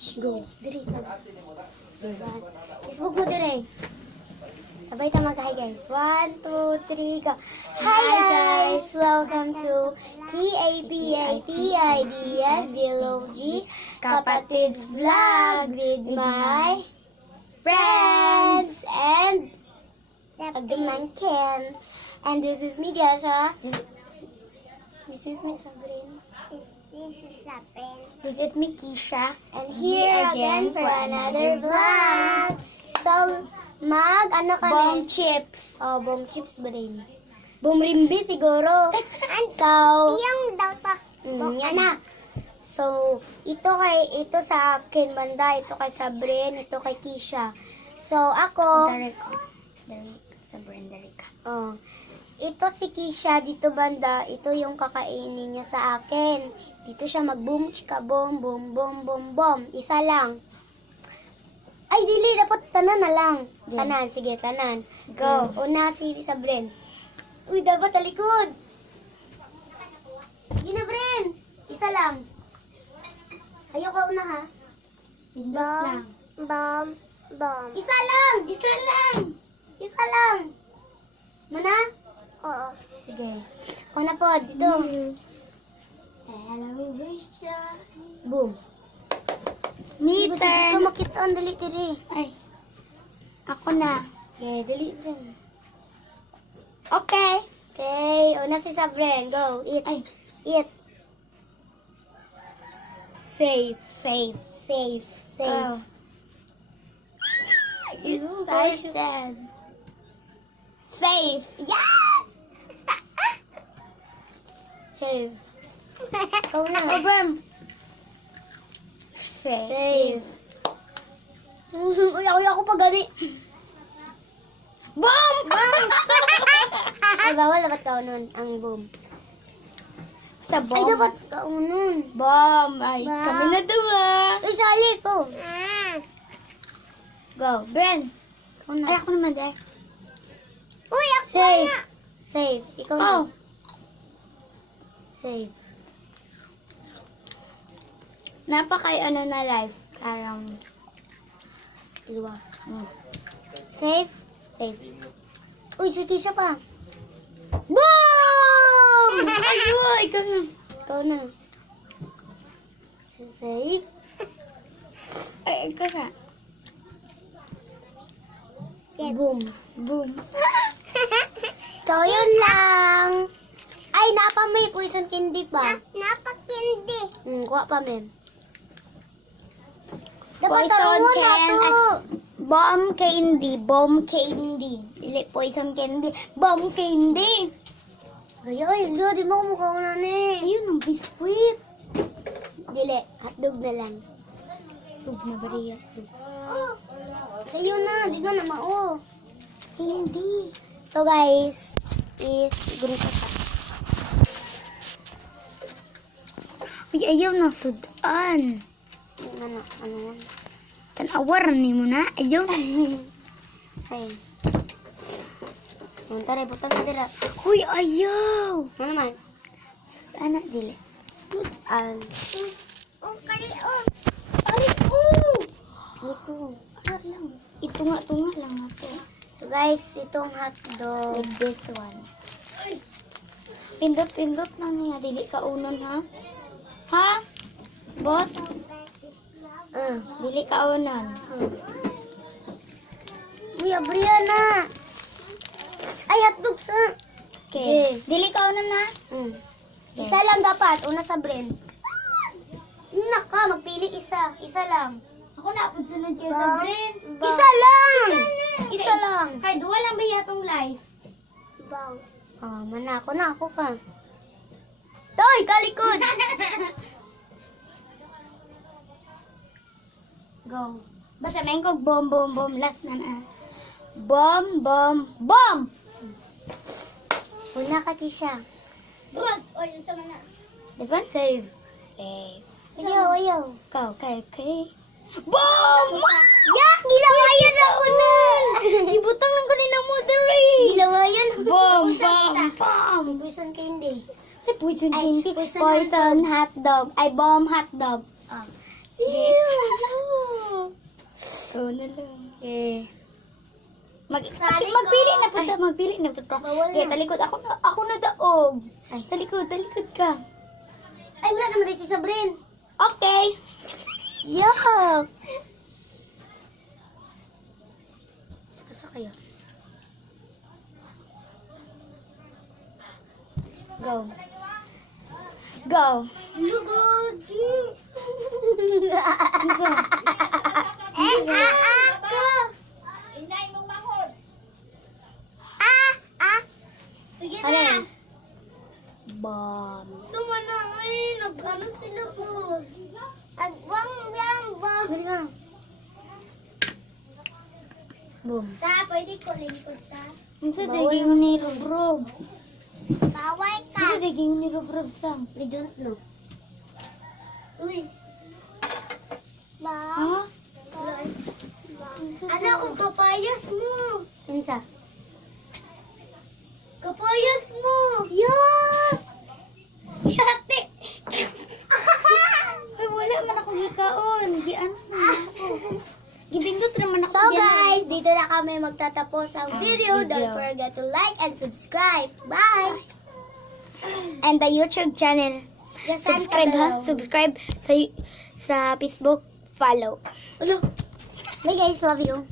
Go. Diri ka. Diba? Facebook mo dire. Sabay ta mag-hi guys. 1, 2, 3, go. Hi guys! Welcome to KAPATIDS VLOG Kapatids Vlog with my friends and Pagdaman Ken. And this is me, Jessa. This is me, Sabrina. This is Sabrina. This is me, Keisha. And here again for another vlog. So, ano kami? Bomb chips. Oh, bomb chips ba rin? Bomb rimbi siguro. So, Yung daw pa. yan na. So, ito sa akin banda, ito kay Sabrina, ito kay Keisha. So, ako, oh, ito si Keisha dito banda, ito yung kakainin niya sa akin. Dito siya mag-boom, chika, boom, boom, boom, boom, boom. Isa lang. Ay, dili, dapat tanan na lang. Yeah. Tanan, sige, tanan. Go. Una si Sabrina. Uy, dapat talikod. Hindi na, Bren. Isa lang. Ayaw ka una, ha? Bomb. Bomb. Bomb. Isa lang! Isa lang! Isa lang! Mana? Oo. Sige. Ako na po, dito. Boom. Me Sige, dito turn. makita ang dali tiri. Ay. Ako na. Okay, dali rin. Okay. Okay, una si Sabren. Go, eat. Ay. Eat. Safe. Safe. Safe. Safe. Go. Excited. Safe. Yes! Safe. Ikaw na. Problem. Safe. Uy, ako pa gani. Bomb! Ay, bawal dapat kaunon ang boom. Sa Ay, bomb. dapat kaunon. Bomb. Ay, Bomb. kami na dua. Ay, sali ko. Go. Bren. Ikaw na. Ay, ako naman, Dad. Uy, ako safe. Safe. Ikaw na. Oh. Safe. Napakay ano na life. Parang. Dalawa. Safe. Safe. Uy, sige siya pa. Boom! Ay, ikaw na. Ikaw na. Safe. Ay, ikaw na. Boom. Boom. So, yun lang. Ay, napa may poison candy pa. Napakindi. Kuha pa, mem. Dapat Poison taruhan na can- to. Bomb candy. Bomb candy. Dili poison candy. Bomb candy. Gayon, di mo kumukha na ni. Ayun, ang biskuit. Dili, hotdog na lang. Tug na bariya. Sa'yo na, di ba na mao? Candy. So guys, is ganito siya. Uy, ayaw na sudan. Yung ano yan? Tanawar ni mo na. Ayaw. Ay. Yung taray, butang na dila. Uy, ayaw. Ano naman? Sudan na, dili. Sudan. Oh, kali, oh. Ay, oh. Ito. Harap lang. Itunga-tunga lang ako. So guys, itong hotdog. With this one. Pindot-pindot lang niya. Dili ka unon, ha? Ha? Bot? Dili ka unon. Uy, Abriana. Ay, hotdog sa... Okay. Dili ka unon, ha? Isa lang dapat. Una sa Bren. Naka, magpili isa. Isa lang. Ako na po sunod kayo Ba- sa Bren. Isa lang! Isa lang. Kay duwa lang ba yatong life? Bang. Oh, manako na ako pa. Toy, kalikod! Go. Basta may kog bomb, bomb, bomb. Last na na. Bomb, bomb, bomb! Una ka, Kisha. Duwag! O, yun sa mga. This one save. Save. Ayaw, ayaw. Go, okay, okay. Bomb! Yak! Gilawayan ako nun! Ibutang lang ko ni na mo dali. Gilawayan. Bomb, bomb, bomb. Poison candy. Sa poison Ay, candy. poison Poison hotdog. Ay, bomb hotdog. Ah. Ew, na lang. Eh. Magpili na punta, magpili na punta. Bawal Kaya na. talikod, ako na daog. Ay. Talikod ka. Ay, wala naman tayo si Sabrin. Okay. Yuck! Asa kayo? Go. Go. Lugod! Go. Ako! Inay mong mahod. Sige Ano na! yan? Bomb. Sumana ngayon, nag-ano sila po? Agbang-bang-bang! Dali ka. Boom. Sa, pwede ko lingkod sa? Ang sa Bawal daging ni Rob. Bawal Ang ka! sa daging ni Rob Sam. I don't know. Uy! Ba? Ha? Ano kung kapayas mo? Insa? Kapayas mo! Yuck! Yate! Ay, wala man akong hikaon. Gian na ako. Gibindot naman ako. So diyan. guys, dito na kami magtatapos ang video. Don't forget to like and subscribe. Bye! And the YouTube channel. Just Subscribe ha. Subscribe sa Facebook. Follow. Bye guys, love you.